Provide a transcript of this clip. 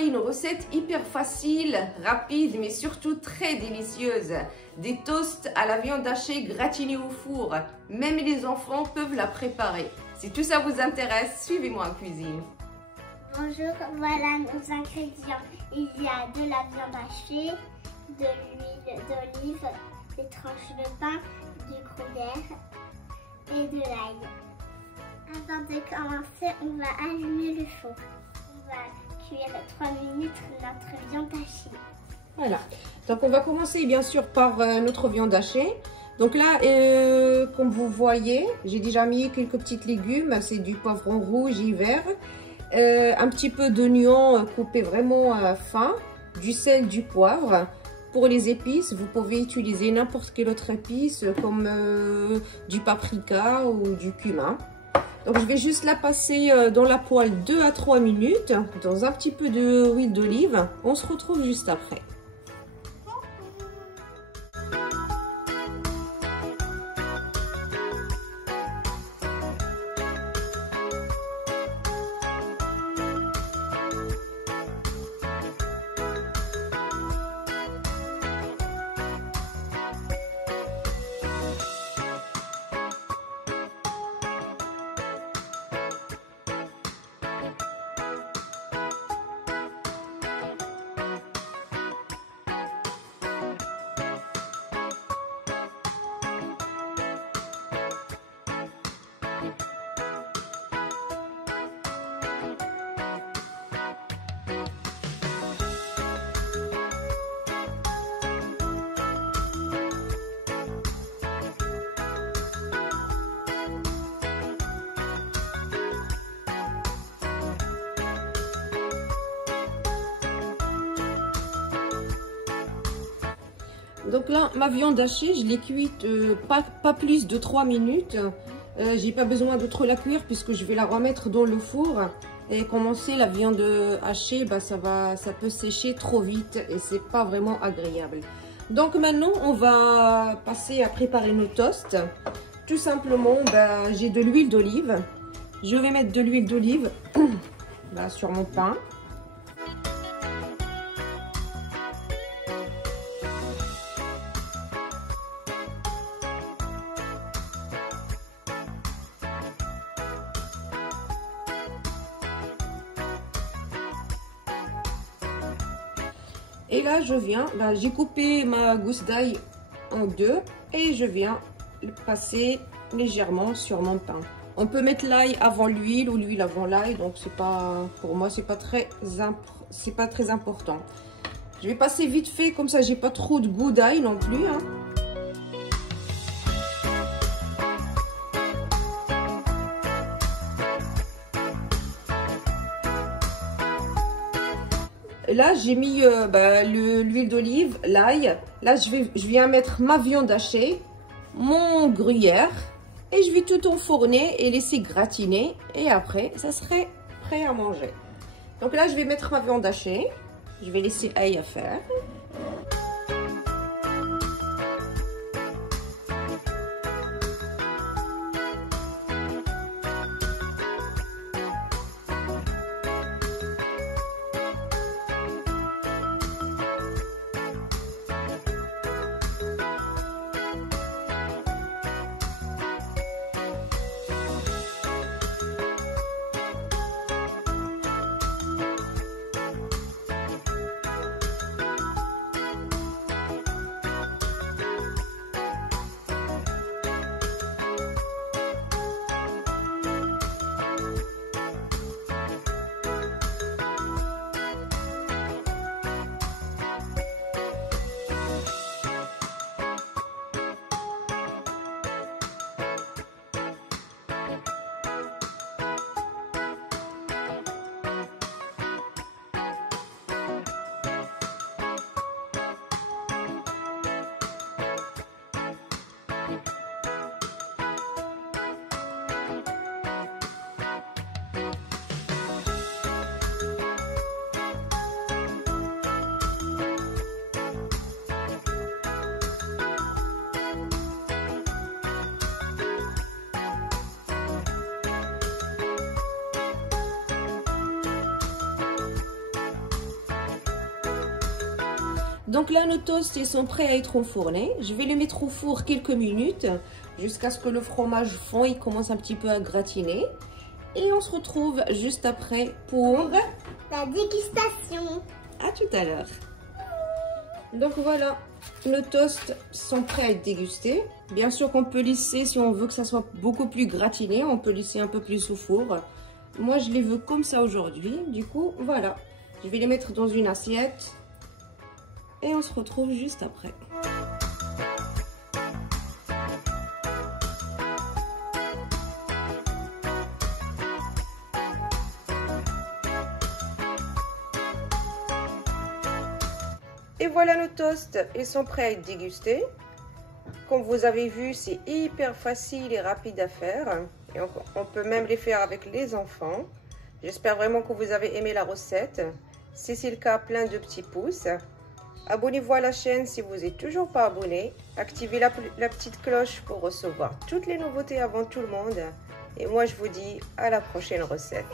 préparer une recette hyper facile, rapide, mais surtout très délicieuse. Des toasts à la viande hachée gratinée au four. Même les enfants peuvent la préparer. Si tout ça vous intéresse, suivez-moi en cuisine. Bonjour, voilà nos ingrédients. Il y a de la viande hachée, de l'huile d'olive, des tranches de pain, du gruyère et de l'ail. Avant de commencer, on va allumer le four. On va cuire 3 minutes notre viande hachée. Voilà, donc on va commencer bien sûr par notre viande hachée. Donc là, comme vous voyez, j'ai déjà mis quelques petits légumes. C'est du poivron rouge et vert, un petit peu d'oignon coupé vraiment fin, du sel, du poivre. Pour les épices, vous pouvez utiliser n'importe quelle autre épice comme du paprika ou du cumin. Donc je vais juste la passer dans la poêle 2 à 3 minutes dans un petit peu d'huile d'olive. On se retrouve juste après. Donc là, ma viande hachée, je l'ai cuite pas plus de 3 minutes. J'ai pas besoin de trop la cuire puisque je vais la remettre dans le four. Et commencer la viande hachée, bah, ça peut sécher trop vite et c'est pas vraiment agréable. Donc maintenant, on va passer à préparer nos toasts. Tout simplement, bah, j'ai de l'huile d'olive. Je vais mettre de l'huile d'olive bah, sur mon pain. Et là, je viens, j'ai coupé ma gousse d'ail en deux et je viens le passer légèrement sur mon pain. On peut mettre l'ail avant l'huile ou l'huile avant l'ail, donc c'est pas, pour moi, c'est pas très important. Je vais passer vite fait, comme ça, j'ai pas trop de goût d'ail non plus. Hein. Là, j'ai mis l'huile d'olive, l'ail. Là, je viens mettre ma viande hachée, mon gruyère. Et je vais tout enfourner et laisser gratiner. Et après, ça serait prêt à manger. Donc là, je vais mettre ma viande hachée. Je vais laisser l'ail à faire. Donc là, nos toasts ils sont prêts à être enfournés. Je vais les mettre au four quelques minutes jusqu'à ce que le fromage fond et commence un petit peu à gratiner. Et on se retrouve juste après pour la dégustation. À tout à l'heure. Donc voilà, nos toasts sont prêts à être dégustés. Bien sûr qu'on peut lisser, si on veut que ça soit beaucoup plus gratiné, on peut lisser un peu plus au four. Moi, je les veux comme ça aujourd'hui. Du coup, voilà. Je vais les mettre dans une assiette. Et on se retrouve juste après. Et voilà nos toasts, ils sont prêts à être dégustés. Comme vous avez vu, c'est hyper facile et rapide à faire. Et on peut même les faire avec les enfants. J'espère vraiment que vous avez aimé la recette. Si c'est le cas, plein de petits pouces. Abonnez-vous à la chaîne si vous n'êtes toujours pas abonné. Activez la petite cloche pour recevoir toutes les nouveautés avant tout le monde. Et moi, je vous dis à la prochaine recette.